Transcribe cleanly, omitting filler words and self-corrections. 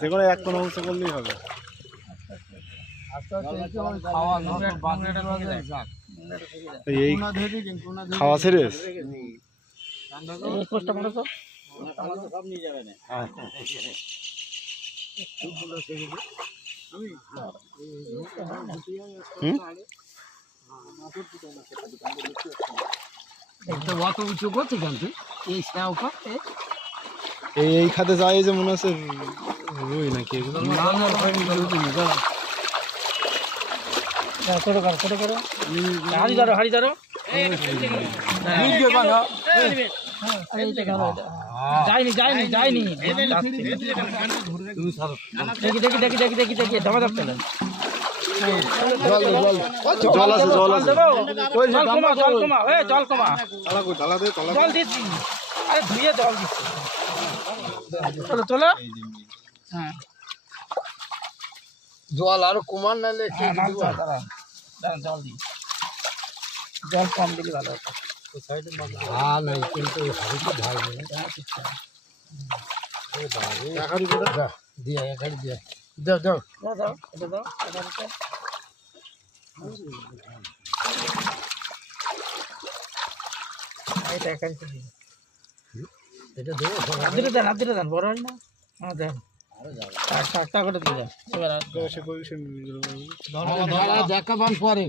যেগুলো এক কোনো অংশ করলেই হবে। এই খাওয়া ছেড়ে এই খাতে যায় যে মনে হচ্ছে রুই নাকি এগুলো। যায়নি যায়নি যায়নি দেখি দেখি দেখি দেখি দেখি দেখি দাবা দাব চলে জল আছে জল আছে জল কমা জল কমা জল কমা জল দিচ্ছি আরে ধুয়ে জল দিচ্ছি চলো চলো হ্যাঁ জল আরো কমান নালে জল দিই জল কম দিলে ভালো হতো হ্যাঁ নাই কিন্তু দিয়ে এখানে দিয়ে দাও দাও দাও দাও এটা দাও এটা দাও এটা এখানে দিই এটা দেবো আদিরে দেন বড় হয় না হ্যাঁ দেন একটা করে দিয়ে এবার দেখা পান পরে